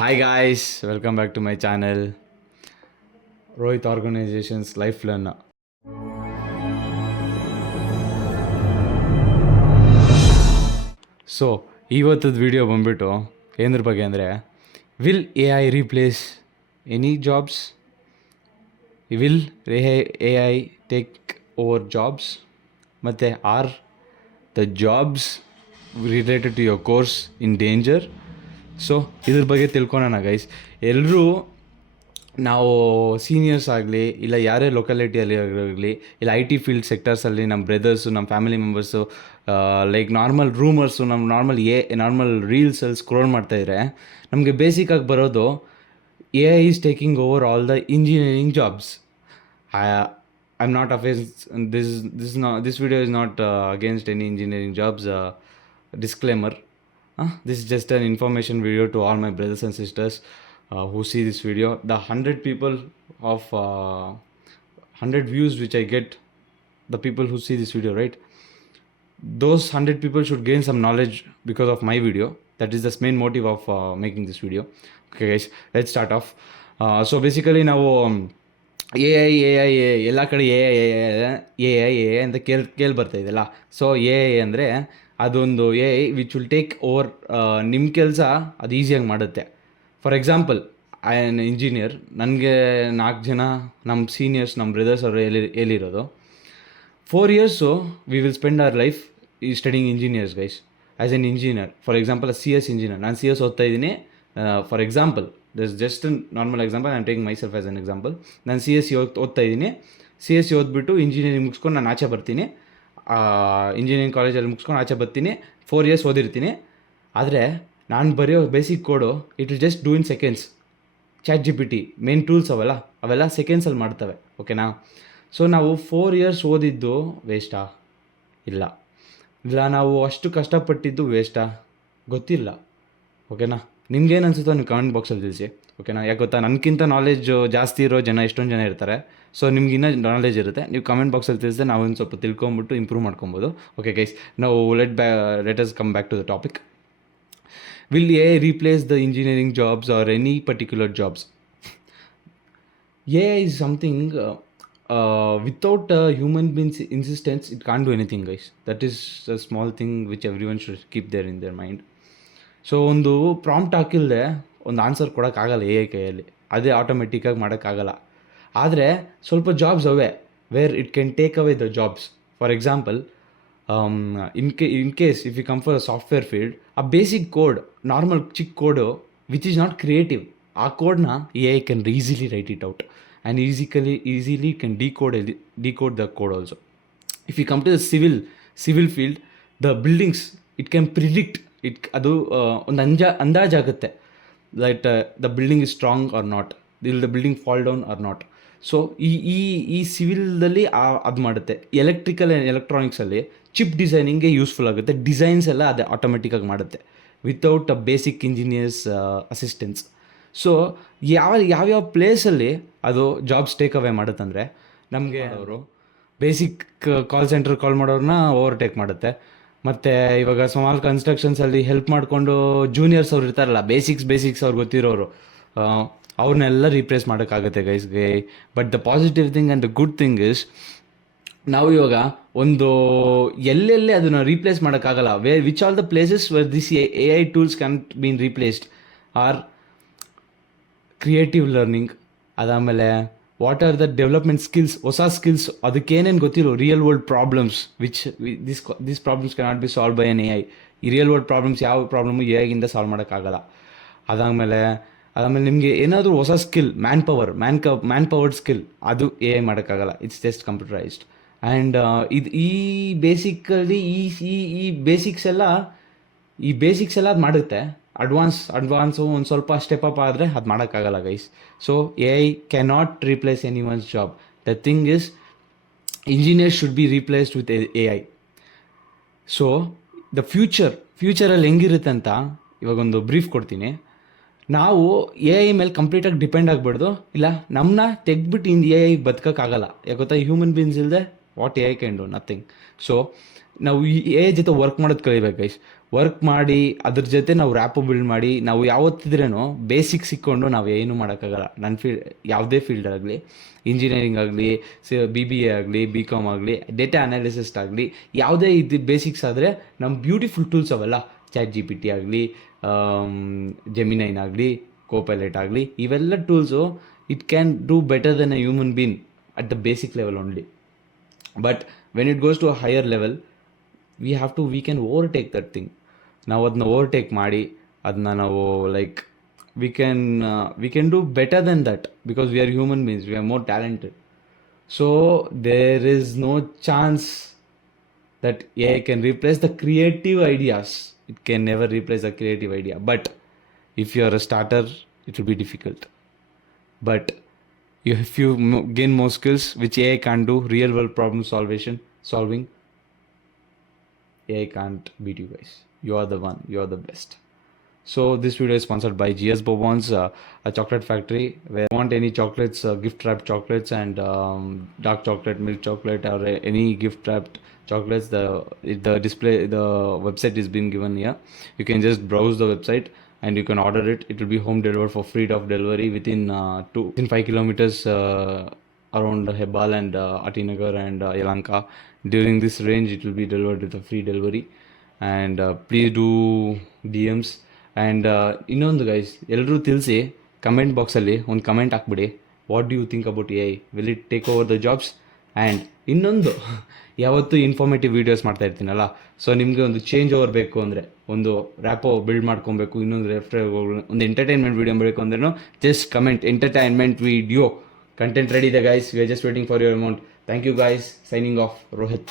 Hi guys, welcome back to my channel, Rohit Organizations Life Learner. So ಇವತ್ತದ video ಬಂದ್ಬಿಟ್ಟು ಏನರ ಬಗ್ಗೆ ಅಂದರೆ, will A I replace any jobs? Will A I take over jobs? ಮತ್ತು are the jobs related to your course in danger? So ಇದ್ರ ಬಗ್ಗೆ ತಿಳ್ಕೊಳೋಣ guys. ಎಲ್ಲರೂ ನಾವು ಸೀನಿಯರ್ಸ್ ಆಗಲಿ ಇಲ್ಲ ಯಾರೇ ಲೊಕ್ಯಾಲಿಟಿಯಲ್ಲಿ ಆಗಲಿ ಇಲ್ಲ ಐ ಟಿ ಫೀಲ್ಡ್ ಸೆಕ್ಟರ್ಸಲ್ಲಿ ನಮ್ಮ ಬ್ರದರ್ಸು ನಮ್ಮ family members like normal rumours ನಮ್ಮ ನಾರ್ಮಲ್ ರೀಲ್ಸಲ್ಲಿ ಸ್ಕ್ರೋಲ್ ಮಾಡ್ತಾಯಿದ್ರೆ ನಮಗೆ ಬೇಸಿಕಾಗಿ ಬರೋದು A I is taking over all the engineering jobs. I am not against this video is not against any engineering jobs, disclaimer. This is just an information video to all my brothers and sisters who see this video. The 100 people of 100 views which I get, the people who see this video, right? Those 100 people should gain some knowledge because of my video. That is the main motive of making this video. Okay guys, let's start off. So basically ನಾವು A I ಎಲ್ಲ ಕಡೆ A I ಅಂತ ಕೇಳಿ ಬರ್ತಾ ಇದೆಯಲ್ಲ. So A I ಅಂದರೆ ಅದೊಂದು A I which will take over ನಿಮ್ಮ ಕೆಲಸ ಅದು ಈಸಿಯಾಗಿ ಮಾಡುತ್ತೆ. For example, I on engineer. ನನಗೆ 4 ಜನ ನಮ್ಮ ಸೀನಿಯರ್ಸ್, ನಮ್ಮ ಬ್ರದರ್ಸ್ ಅವರು ಹೇಳಿರೋದು 4 years we will spend our life ಈ studying engineers guys. As an engineer, for example C S engineer, ನಾನು ಸಿ ಎಸ್ ಓದ್ತಾ ಇದ್ದೀನಿ. For example, this just normal example, I am taking myself as an example. ನಾನು C S C ಓದ್ತಾ ಇದ್ದೀನಿ. C S C ಓದ್ಬಿಟ್ಟು engineering ಮುಗಿಸ್ಕೊಂಡು ನಾನು ಆಚೆ ಬರ್ತೀನಿ. ಇಂಜಿನಿಯರಿಂಗ್ ಕಾಲೇಜಲ್ಲಿ ಮುಗಿಸ್ಕೊಂಡು ಆಚೆ ಬರ್ತೀನಿ. 4 years ಓದಿರ್ತೀನಿ. ಆದರೆ ನಾನು ಬರೆಯೋ basic code it will just do in seconds. Chat G P T main tools ಅವೆಲ್ಲ ಸೆಕೆಂಡ್ಸಲ್ಲಿ ಮಾಡ್ತವೆ. ಓಕೆನಾ? ಸೊ ನಾವು 4 years ಓದಿದ್ದು ವೇಸ್ಟಾ? ಇಲ್ಲ. ನಾವು ಅಷ್ಟು ಕಷ್ಟಪಟ್ಟಿದ್ದು ವೇಸ್ಟಾ? ಗೊತ್ತಿಲ್ಲ. ಓಕೆನಾ? ನಿಮ್ಗೇನು ಅನಿಸುತ್ತೋ ನೀವು ಕಮೆಂಟ್ ಬಾಕ್ಸಲ್ಲಿ ತಿಳಿಸಿ. ಓಕೆನಾ? ಯಾಕೆ ಗೊತ್ತಾ, ನನಗಿಂತ ನಾಲೆಜ್ ಜಾಸ್ತಿ ಇರೋ ಜನ ಎಷ್ಟೊಂದು ಜನ ಇರ್ತಾರೆ. ಸೊ ನಿಮ್ಗೆ ಇನ್ನೂ ನಾಲೆಜ್ ಇರುತ್ತೆ, ನೀವು ಕಮೆಂಟ್ ಬಾಕ್ಸಲ್ಲಿ ತಿಳಿಸಿದ್ರೆ ನಾವು ಒಂದು ಸ್ವಲ್ಪ ತಿಳ್ಕೊಂಬಿಟ್ಟು ಇಂಪ್ರೂವ್ ಮಾಡ್ಕೊಬೋದು. ಓಕೆ ಗೈಸ್, ನಾವು let us come back to the topic. Will AI replace the engineering jobs or any particular jobs? AI is something without human beings insistence it can't do anything guys. That is a small thing which everyone should keep there in their mind. So ಒಂದು prompt ಹಾಕಿಲ್ಲದೆ ಒಂದು answer ಕೊಡೋಕ್ಕಾಗಲ್ಲ A I ಕೈಯಲ್ಲಿ. ಅದೇ ಆಟೋಮೆಟಿಕ್ಕಾಗಿ ಮಾಡೋಕ್ಕಾಗಲ್ಲ. ಆದರೆ ಸ್ವಲ್ಪ jobs ಅವೆ where it can take away the jobs. For example, in case if you come for software field, ಆ ಬೇಸಿಕ್ ಕೋಡ್, ನಾರ್ಮಲ್ ಚಿಕ್ಕ code which is not creative, ಆ ಕೋಡ್ನ A I can easily write it out and easily can decode the code also. If you come to the civil field, the buildings it can predict it. ಅದು ಒಂದು ಅಂದಾಜಾಗುತ್ತೆ that the building is strong or not, will the building fall down or not. So ಈ ಸಿವಿಲ್ದಲ್ಲಿ ಅದು ಮಾಡುತ್ತೆ. Electrical and ಎಲೆಕ್ಟ್ರಾನಿಕ್ಸಲ್ಲಿ chip ಡಿಸೈನಿಂಗ್ಗೆ useful ಆಗುತ್ತೆ. ಡಿಸೈನ್ಸ್ ಎಲ್ಲ ಅದು ಆಟೋಮೆಟಿಕ್ಕಾಗಿ ಮಾಡುತ್ತೆ without a basic engineers assistance. So ಯಾವ್ಯಾವ ಪ್ಲೇಸಲ್ಲಿ ಅದು ಜಾಬ್ಸ್ ಟೇಕ್ ಅವೇ ಮಾಡುತ್ತಂದರೆ, ನಮಗೆ ಅವರು ಬೇಸಿಕ್ ಕಾಲ್ ಸೆಂಟರ್ ಕಾಲ್ ಮಾಡೋರನ್ನ ಓವರ್ಟೇಕ್ ಮಾಡುತ್ತೆ. ಮತ್ತು ಇವಾಗ ಸ್ಮಾಲ್ ಕನ್ಸ್ಟ್ರಕ್ಷನ್ಸಲ್ಲಿ ಹೆಲ್ಪ್ ಮಾಡಿಕೊಂಡು ಜೂನಿಯರ್ಸ್ ಅವ್ರು ಇರ್ತಾರಲ್ಲ, ಬೇಸಿಕ್ಸ್ ಅವ್ರು ಗೊತ್ತಿರೋರು, ಅವ್ರನ್ನೆಲ್ಲ ರೀಪ್ಲೇಸ್ ಮಾಡೋಕ್ಕಾಗುತ್ತೆ ಗೈಸ್ಗೆ. But the positive thing and the good thing is, ನಾವು ಇವಾಗ ಒಂದು ಎಲ್ಲೆಲ್ಲೇ ಅದನ್ನು ರೀಪ್ಲೇಸ್ ಮಾಡೋಕ್ಕಾಗಲ್ಲ, which all the places where this A I tools can been replaced are creative learning. ಅದಾದಮೇಲೆ what are the development skills, ಹೊಸ ಸ್ಕಿಲ್ಸ್, ಅದಕ್ಕೇನೇನು ಗೊತ್ತಿರೋ real world problems which this problems cannot be solve by an A I. ಈ real world problems ಯಾವ problem A ಐಗಿಂದ solve ಮಾಡೋಕ್ಕಾಗಲ್ಲ. ಅದಾದಮೇಲೆ ನಿಮಗೆ ಏನಾದರೂ ಹೊಸ ಸ್ಕಿಲ್, ಮ್ಯಾನ್ ಪವರ್ಡ್ ಸ್ಕಿಲ್, ಅದು ಎ ಐ ಮಾಡೋಕ್ಕಾಗಲ್ಲ. It's just computerised. ಆ್ಯಂಡ್ ಈ ಬೇಸಿಕಲಿ ಈ ಬೇಸಿಕ್ಸ್ ಎಲ್ಲ ಅದು ಮಾಡುತ್ತೆ. ಅಡ್ವಾನ್ಸು ಒಂದು ಸ್ವಲ್ಪ ಸ್ಟೆಪ್ ಅಪ್ ಆದರೆ ಅದು ಮಾಡೋಕ್ಕಾಗಲ್ಲ guys. So A I cannot replace anyone's job. The thing is, engineers should be replaced with A I. So the ಫ್ಯೂಚರಲ್ಲಿ ಹೆಂಗಿರುತ್ತೆ ಅಂತ ಇವಾಗೊಂದು ಬ್ರೀಫ್ ಕೊಡ್ತೀನಿ. ನಾವು ಎ ಐ ಮೇಲೆ ಕಂಪ್ಲೀಟಾಗಿ ಡಿಪೆಂಡ್ ಆಗಬಾರ್ದು. ಇಲ್ಲ, ನಮ್ಮನ್ನ ತೆಗ್ದುಬಿಟ್ಟು ಎ ಐ ಬದುಕೋಕ್ಕಾಗಲ್ಲ. ಯಾಕೆ ಗೊತ್ತಾ, ಹ್ಯೂಮನ್ ಬೀನ್ಸ್ ಇಲ್ಲದೆ what A I can do nothing. So ನಾವು ಈ ಎ ಐ ಜೊತೆ ವರ್ಕ್ ಮಾಡೋದು ಕಲಿಬೇಕು ಗೈಸ್. ವರ್ಕ್ ಮಾಡಿ ಅದ್ರ ಜೊತೆ ನಾವು ರ್ಯಾಪು ಬಿಲ್ಡ್ ಮಾಡಿ ನಾವು ಯಾವತ್ತಿದ್ರೇನೋ ಬೇಸಿಕ್ಸ್ ಇಕ್ಕೊಂಡು ನಾವು ಏನು ಮಾಡೋಕ್ಕಾಗಲ್ಲ. ನನ್ನ ಯಾವುದೇ ಫೀಲ್ಡ್ ಆಗಲಿ, ಇಂಜಿನಿಯರಿಂಗ್ ಆಗಲಿ, BBA ಆಗಲಿ, BCom ಆಗಲಿ, ಡೇಟಾ ಅನಾಲಿಸಿಸ್ಟ್ ಆಗಲಿ, ಯಾವುದೇ ಇದು ಬೇಸಿಕ್ಸ್ ಆದರೆ ನಮ್ಮ ಬ್ಯೂಟಿಫುಲ್ ಟೂಲ್ಸ್ ಅವೆಲ್ಲ ChatGPT ಆಗಲಿ, ಜೆಮಿನೈನ್ ಆಗಲಿ, ಕೋಪೈಲಟ್ ಆಗಲಿ, ಇವೆಲ್ಲ tools it can do better than a human being at the basic level only. But when it goes to a higher level we can overtake that thing. ನಾವು ಅದನ್ನ overtake ಮಾಡಿ ಅದನ್ನ ನಾವು like we can do better than that because we are human beings, we are more talented. So there is no chance that AI can replace the creative ideas. It can never replace the creative idea. But if you are a starter, it will be difficult. But if you gain more skills, which AI can't do, real world problem solving, AI can't beat you guys. You are the one. You are the best. So this video is sponsored by GS Bobon's, a chocolate factory. Where you want any chocolates, gift wrapped chocolates and dark chocolate, milk chocolate, or any gift wrapped chocolates, the display, the website is being given here. You can just browse the website and you can order it. It will be home delivered for free of delivery within 5 kilometers around Hebbal and Atinagar and Yelahanka. During this range, it will be delivered with a free delivery. And please do DMs. And ಇನ್ನೊಂದು guys, ಎಲ್ಲರೂ ತಿಳಿಸಿ comment ಬಾಕ್ಸಲ್ಲಿ ಒಂದು comment ಹಾಕ್ಬಿಡಿ, what do you think about AI, will it take over the jobs? And ಇನ್ನೊಂದು, ಯಾವತ್ತೂ informative videos ಮಾಡ್ತಾ ಇರ್ತೀನಲ್ಲ, so ನಿಮಗೆ ಒಂದು ಚೇಂಜ್ ಓವರ್ ಬೇಕು ಅಂದರೆ, ಒಂದು ರ್ಯಾಪೋ ಬಿಲ್ಡ್ ಮಾಡ್ಕೊಬೇಕು, ಇನ್ನೊಂದು ಒಂದು ಎಂಟರ್ಟೈನ್ಮೆಂಟ್ ವೀಡಿಯೋ ಬೇಕು ಅಂದ್ರೂ just comment entertainment video. Content ready ಇದೆ guys, we are just waiting for your amount. Thank you guys. Signing off, Rohit.